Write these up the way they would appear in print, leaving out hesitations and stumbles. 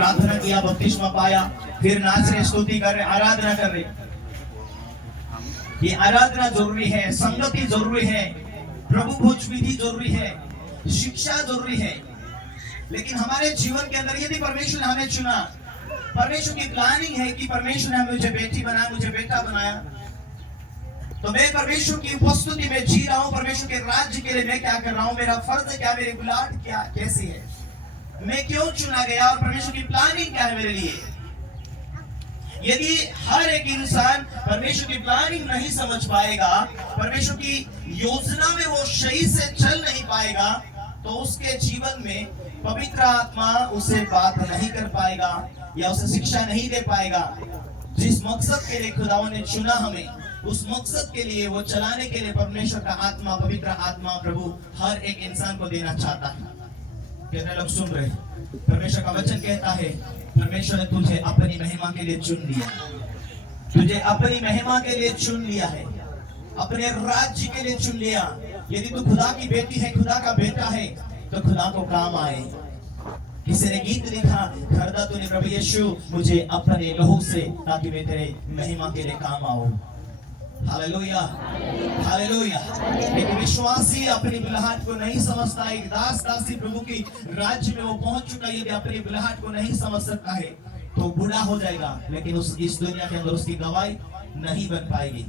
प्रार्थना किया, बपतिस्मा पाया, फिर नाच रहे, स्तुति कर रहे, आराधना कर रहे। ये आराधना जरूरी है, संगति जरूरी है, प्रभु भोज विधि जरूरी है, शिक्षा जरूरी है। लेकिन हमारे जीवन के अंदर यदि परमेश्वर ने हमें चुना, परमेश्वर की प्लानिंग है कि परमेश्वर ने मुझे बेटी बनाया, मुझे बेटा बनाया, तो मैं परमेश्वर की उपस्थिति में जी रहा हूं, परमेश्वर के राज्य के लिए मैं क्या कर रहा हूं, मेरा फर्ज क्या, मेरी बुलाहट क्या कैसी है, मैं क्यों चुना गया और परमेश्वर की प्लानिंग क्या है मेरे लिए। यदि हर एक इंसान परमेश्वर की प्लानिंग नहीं समझ पाएगा, परमेश्वर की योजना में वो सही से चल नहीं पाएगा, तो उसके जीवन में पवित्र आत्मा उसे बात नहीं कर पाएगा या उसे शिक्षा नहीं दे पाएगा। जिस मकसद के लिए खुदावन ने चुना हमें, उस मकसद के लिए, वो चलाने के लिए परमेश्वर का आत्मा, पवित्र आत्मा प्रभु हर एक इंसान को देना चाहता है। कितने लोग सुन रहे? परमेश्वर का वचन कहता है, परमेश्वर ने तुझे अपनी महिमा के लिए चुन लिया, तुझे अपनी महिमा के लिए चुन लिया है, अपने राज्य के लिए चुन लिया। यदि तू खुदा की बेटी है, खुदा का बेटा है, तो खुदा को काम आए। किसी ने गीत लिखा, खरीदा तूने प्रभु यीशु मुझे अपने लहू से, ताकि मैं तेरे महिमा के लिए काम आऊं। Hallelujah, hallelujah. एक विश्वासी अपनी बुलाहट को नहीं समझता, एक दास दासी प्रभु की राज्य में वो पहुंच चुका, यदि अपनी बुलाहट को नहीं समझ सकता है तो बूढ़ा हो जाएगा, लेकिन इस दुनिया के अंदर उसकी गवाही नहीं बन पाएगी।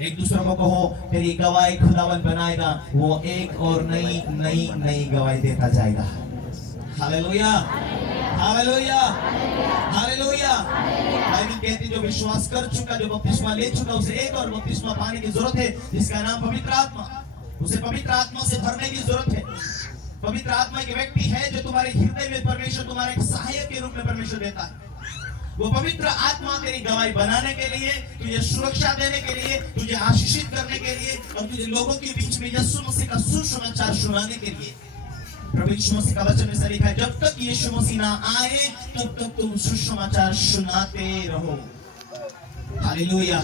एक दूसरे को कहो, तेरी गवाही खुदावन बनाएगा, वो एक और नई नई नई गवाही देता जाएगा। Hallelujah, hallelujah, hallelujah. बाइबल कहती जो विश्वास कर चुका, जो बपतिस्मा ले चुका, उसे एक और बपतिस्मा पाने की जरूरत है, जिसका नाम पवित्र आत्मा। उसे पवित्र आत्मा से भरने की जरूरत है। पवित्र आत्मा एक व्यक्ति है जो तुम्हारे हृदय में परमेश्वर तुम्हारे एक सहायक के रूप में परमेश्वर देता है। वो पवित्र आत्मा तेरी गवाही बनाने के लिए, तुझे सुरक्षा देने के लिए, तुझे आशीषित करने के लिए और तुझे लोगों के बीच में यीशु मसीह का सुसमाचार सुनाने के लिए। प्रभु यीशु मसीह का वचन में लिखा है, जब तक यीशु मसीह ना आए तब तक तुम सुसमाचार सुनाते रहो। हालेलुया।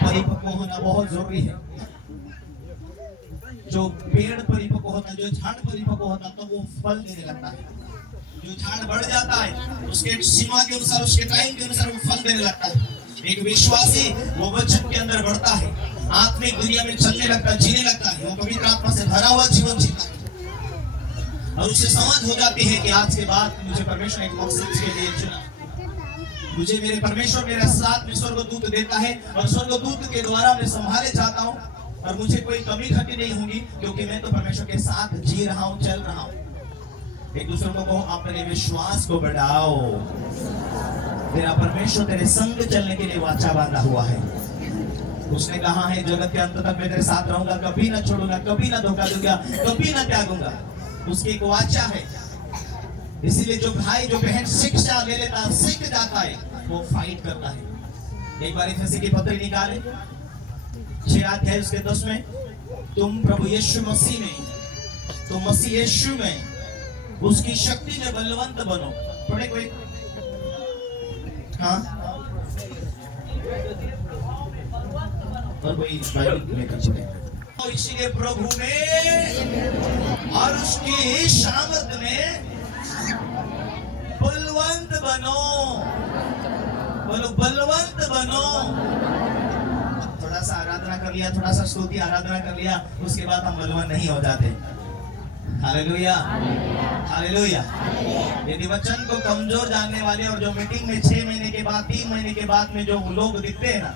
परिपक्व होना बहुत जरूरी है। जो पेड़ परिपक्व होता है, जो झाड़ परिपक्व होता है, तो वो फल देने लगता है। जो झाड़ बढ़ जाता है, उसके सीमा के अनुसार, उसके टाइम के अनुसार वो फल देने लगता है। एक विश्वासी वो वचन के अंदर बढ़ता है, आत्मिक दुनिया में चलने लगता है, जीने लगता है, वो पवित्र आत्मा से भरा हुआ जीवन जीता है और उससे समझ हो जाती है कि आज के बाद मुझे परमेश्वर एक मकसद के लिए चुना, मुझे मेरे परमेश्वर मेरे साथ में स्वर्गदूत देता है और स्वर्गदूत के द्वारा मैं संभाले जाता हूँ और मुझे कोई कमी घटी नहीं होगी, क्योंकि मैं तो परमेश्वर के साथ जी रहा हूँ, चल रहा हूँ। एक दूसरे को कहो, अपने विश्वास को बढ़ाओ। तेरा परमेश्वर तेरे संग चलने के लिए वाचा बांधा हुआ है। उसने कहा है, जगत के अंत तक मैं तेरे साथ रहूंगा, कभी ना छोड़ूंगा, कभी ना धोखा दूंगा, कभी ना त्यागूंगा। उसकी एक वाचा है। इसीलिए जो भाई जो बहन शिक्षा ले लेता है, सीख जाता है, वो फाइट करता है। एक बार इफिसी की पत्री निकाले 6 अध्याय उसके 10 में, तुम प्रभु यीशु मसीह में, तुम मसीह यीशु में उसकी शक्ति में बलवंत बनो। पढ़े कोई? हाँ, और कोई बाइबल लेकर चले। तो इसीलिए प्रभु में और उसकी सामर्थ में बलवंत बनो। बोलो बलवंत बनो। थोड़ा सा आराधना कर लिया, थोड़ा सा स्तुति आराधना कर लिया, उसके बाद हम बलवान नहीं हो जाते। Hallelujah, hallelujah. यदि वचन को कमजोर जानने वाले और जो मीटिंग में 6 महीने के बाद, 3 महीने के बाद में जो लोग दिखते हैं ना,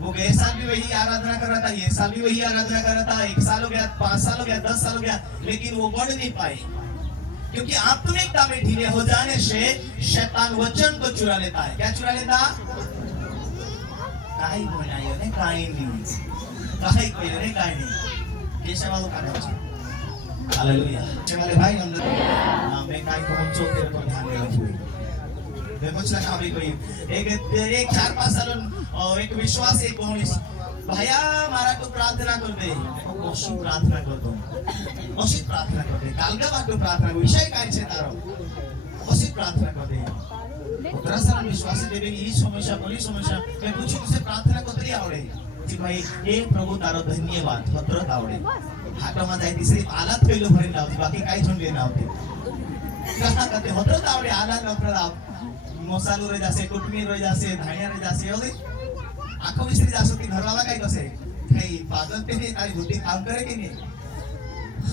वो गए साल भी वही आराधना कर रहा था, ये साल भी वही आराधना कर रहा था, 1 साल हो गया, 5 साल हो गया, 10 साल हो गया, लेकिन वो बढ़ नहीं पाए, क्योंकि आत्मिकता में ढीले हो जाने से शैतान वचन को चुरा लेता है। क्या चुरा लेता? काई कोई नहीं, काई नहीं, ये सवाल का है। हालेलुया। चले भाई, हम मैं काय को हम चोक तेरे पर ध्यान देना चाहिए। मैं कुछ ना कहा भी कोई एक 4-5 साल और एक विश्वास एक कोणी भैया मारा को प्रार्थना कर दे, ओशी प्रार्थना कर दो, ओशी प्रार्थना कर दे, कालगा बाटो प्रार्थना विषय काय छे तारो, ओशी प्रार्थना कर दे। उतरा साल विश्वास देवे ई समस्या बोली समस्या मैं पूछूं तुझे प्रार्थना कतरी आवडे जी भाई, हे प्रभु तारो धन्यवाद पत्रत आवडे। हाटोमा जाय तिसरी आलात पहिलो भरीन लावती, बाकी काही झोंडले नव्हते। कहा करते होतो तावड़े आनंद प्रलाप मसालो रे जासे कुटमी रे जासे धानिया रे जासे ओले आखो विसरी जासो की घरवाला काय कसे काही पाजत ते नाही आणि बुद्धी काम करे की नाही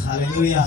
हालेलुया